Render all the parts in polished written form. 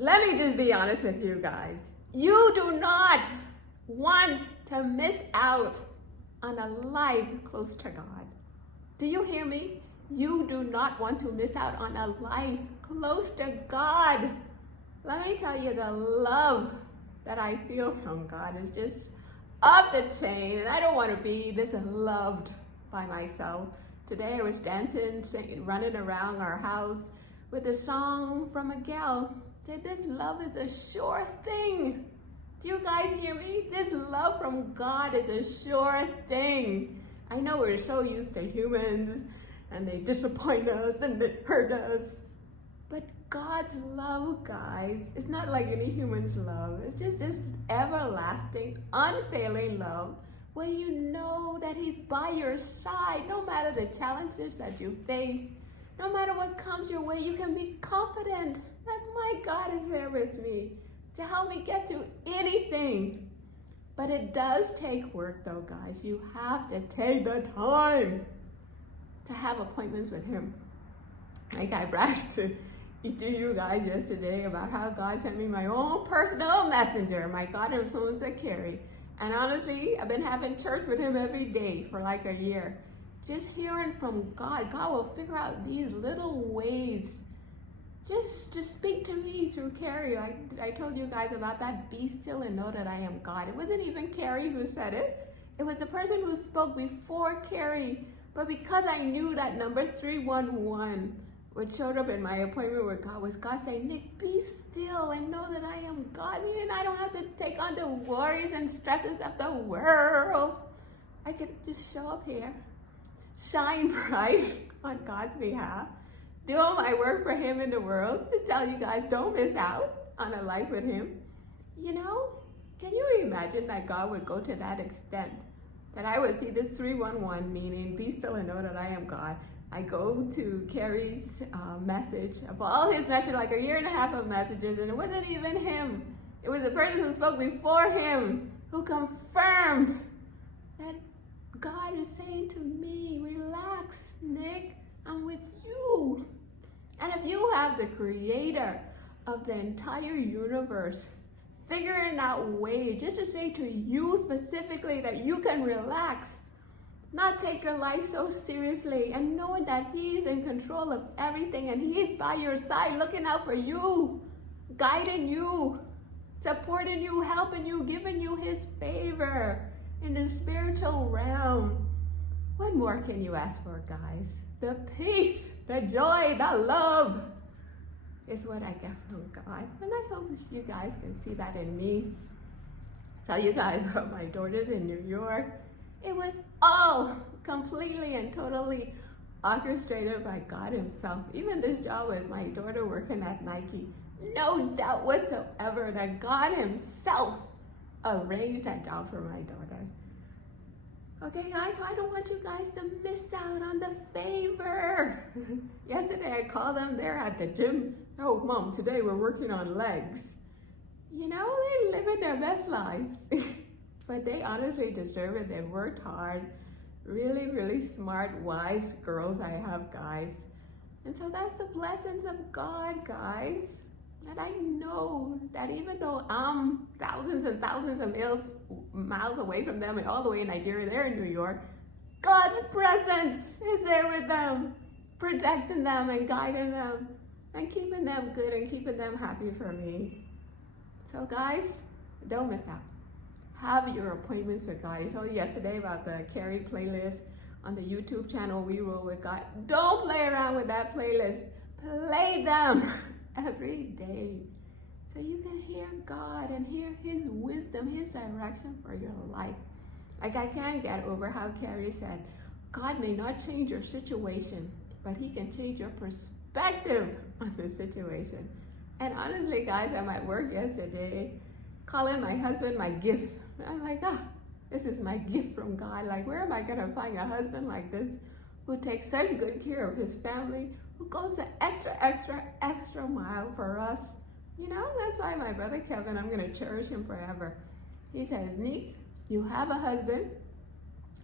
Let me just be honest with you guys. You do not want to miss out on a life close to God. Do you hear me? You do not want to miss out on a life close to God. Let me tell you, the love that I feel from God is just up the chain, and I don't want to be this loved by myself. Today I was dancing, running around our house with a song from Miguel. Said, this love is a sure thing. Do you guys hear me? This love from God is a sure thing. I know we're so used to humans, and they disappoint us and they hurt us. But God's love, guys, is not like any human's love. It's just this everlasting, unfailing love where you know that He's by your side. No matter the challenges that you face, no matter what comes your way, you can be confident that my God is there with me to help me get through anything. But it does take work though, guys. You have to take the time to have appointments with Him. Like I bragged to you guys yesterday about how God sent me my own personal messenger, my God influencer Carrie. And honestly, I've been having church with him every day for like a year. Just hearing from God. God will figure out these little ways just to speak to me through Carrie. I told you guys about that, be still and know that I am God. It wasn't even Carrie who said it. It was the person who spoke before Carrie. But because I knew that number 311, what showed up in my appointment with God was God saying, Nick, be still and know that I am God. Meaning I don't have to take on the worries and stresses of the world. I could just show up here, shine bright on God's behalf, do all my work for Him in the world to tell you guys don't miss out on a life with Him. You know, can you imagine that God would go to that extent? That I would see this 311, meaning be still and know that I am God. I go to Carrie's message, of all his messages, like a year and a half of messages, and it wasn't even him. It was the person who spoke before him who confirmed that God is saying to me, relax, Nick, I'm with you. And if you have the creator of the entire universe figuring out ways just to say to you specifically that you can relax, not take your life so seriously, and knowing that He's in control of everything and He's by your side looking out for you, guiding you, supporting you, helping you, giving you His favor in the spiritual realm. What more can you ask for, guys? The peace, the joy, the love is what I get from God. And I hope you guys can see that in me. Tell you guys about my daughters in New York. It was all completely and totally orchestrated by God Himself. Even this job with my daughter working at Nike, no doubt whatsoever that God Himself arranged that job for my daughter. Okay, guys, so I don't want you guys to miss out on the favor. Yesterday I called them, they're at the gym. Oh, Mom, today we're working on legs. You know, they're living their best lives. But they honestly deserve it. They've worked hard. Really, really smart, wise girls I have, guys. And so that's the blessings of God, guys. And I know that even though I'm thousands and thousands of miles away from them and all the way in Nigeria, they're in New York, God's presence is there with them, protecting them and guiding them and keeping them good and keeping them happy for me. So guys, don't miss out. Have your appointments with God. I told you yesterday about the Carrie playlist on the YouTube channel, We Roll With God. Don't play around with that playlist. Play them every day so you can hear God and hear His wisdom, His direction for your life. Like I can't get over how Carrie said, God may not change your situation, but He can change your perspective on the situation. And honestly, guys, I'm at work yesterday calling my husband my gift. I'm like, this is my gift from God. Like, where am I going to find a husband like this who takes such good care of his family, who goes the extra mile for us? You know, that's why my brother Kevin, I'm going to cherish him forever. He says, Neeks, you have a husband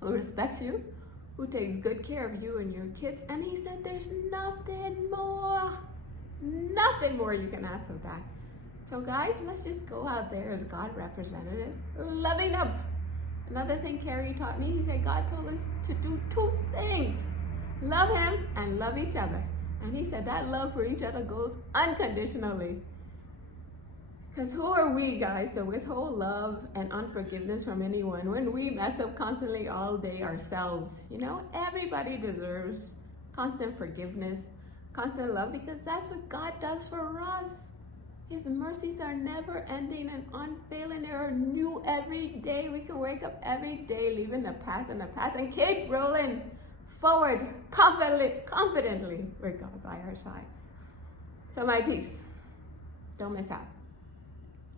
who respects you, who takes good care of you and your kids. And he said, there's nothing more you can ask of that. So guys, let's just go out there as God representatives, loving up. Another thing Carrie taught me, he said God told us to do two things. Love him and love each other. And he said that love for each other goes unconditionally. Because who are we, guys, to withhold love and unforgiveness from anyone when we mess up constantly all day ourselves? You know, everybody deserves constant forgiveness, constant love, because that's what God does for us. His mercies are never ending and unfailing. They are new every day. We can wake up every day, leaving the past in the past, and keep rolling forward confidently with God by our side. So my peeps, don't miss out.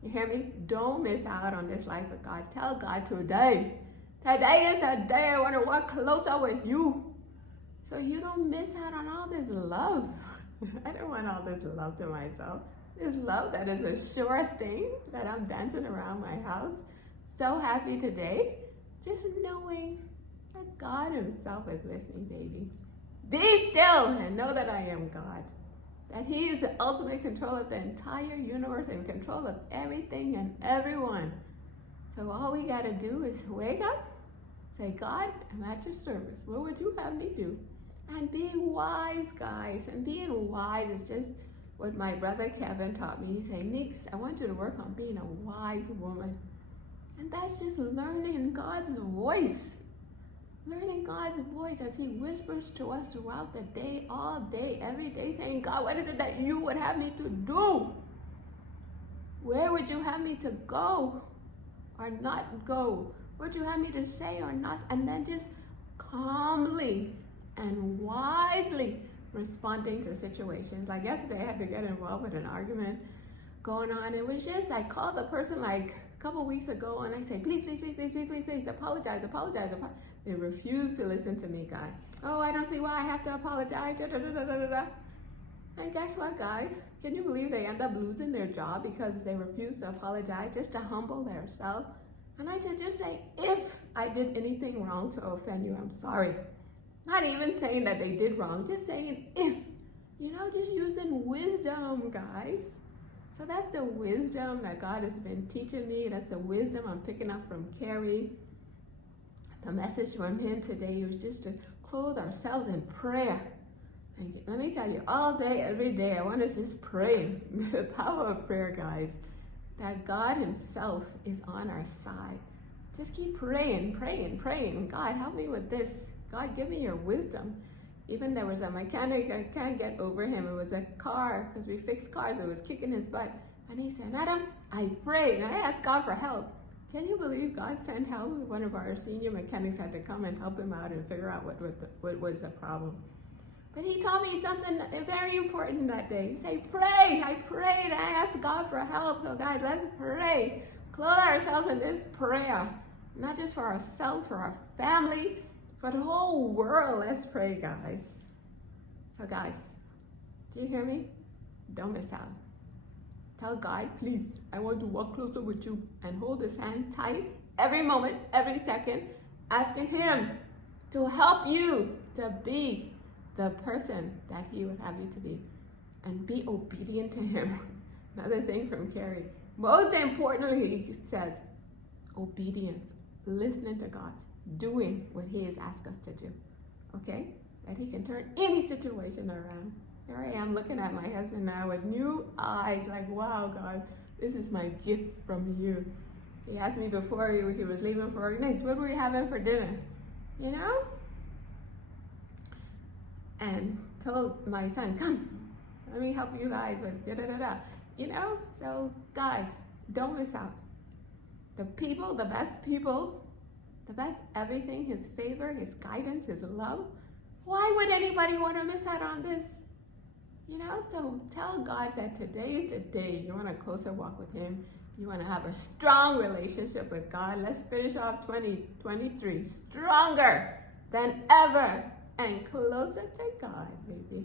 You hear me? Don't miss out on this life with God. Tell God today. Today is the day I want to work closer with you. So you don't miss out on all this love. I don't want all this love to myself. This love that is a sure thing, that I'm dancing around my house. So happy today. Just knowing that God himself is with me, baby. Be still and know that I am God. That he is the ultimate control of the entire universe and control of everything and everyone. So all we got to do is wake up, say, God, I'm at your service. What would you have me do? And be wise, guys. And being wise is just what my brother Kevin taught me. He said, Nix, I want you to work on being a wise woman. And that's just learning God's voice. Learning God's voice as he whispers to us throughout the day, all day, every day, saying, God, what is it that you would have me to do? Where would you have me to go or not go? What would you have me to say or not? And then just calmly and wisely responding to situations. Like yesterday, I had to get involved with an argument going on. It was just, I called the person like a couple weeks ago and I said, please, apologize. They refused to listen to me, guys. Oh, I don't see why I have to apologize. And guess what, guys? Can you believe they end up losing their job because they refuse to apologize just to humble themselves? And I should just say, if I did anything wrong to offend you, I'm sorry. Not even saying that they did wrong, just saying if. You know, just using wisdom, guys. So that's the wisdom that God has been teaching me. That's the wisdom I'm picking up from Carrie. The message from him today was just to clothe ourselves in prayer. And let me tell you, all day, every day, I want to just pray. The power of prayer, guys. That God himself is on our side. Just keep praying. God, help me with this. God, give me your wisdom. Even there was a mechanic, I can't get over him. It was a car, because we fixed cars. It was kicking his butt. And he said, Adam, I prayed, and I asked God for help. Can you believe God sent help? One of our senior mechanics had to come and help him out and figure out what was the problem. But he taught me something very important that day. He said, pray. I prayed. I asked God for help. So guys, let's pray. Clothe ourselves in this prayer. Not just for ourselves, for our family, for the whole world. Let's pray, guys. So guys, do you hear me? Don't miss out. Tell God, please, I want to walk closer with you, and hold his hand tight every moment, every second, asking him to help you to be the person that he would have you to be, and be obedient to him. Another thing from Carrie. Most importantly, he says, obedience, listening to God, doing what he has asked us to do, okay? That he can turn any situation around. Here I am looking at my husband now with new eyes, like, wow, God, this is my gift from you. He asked me before he was leaving for Next, what were we having for dinner? You know? And told my son, come, let me help you guys with da-da-da-da. You know? So, guys, don't miss out. The people, the best everything, his favor, his guidance, his love. Why would anybody want to miss out on this? You know, so tell God that today is the day you want a closer walk with him. You want to have a strong relationship with God. Let's finish off 2023 stronger than ever and closer to God, baby.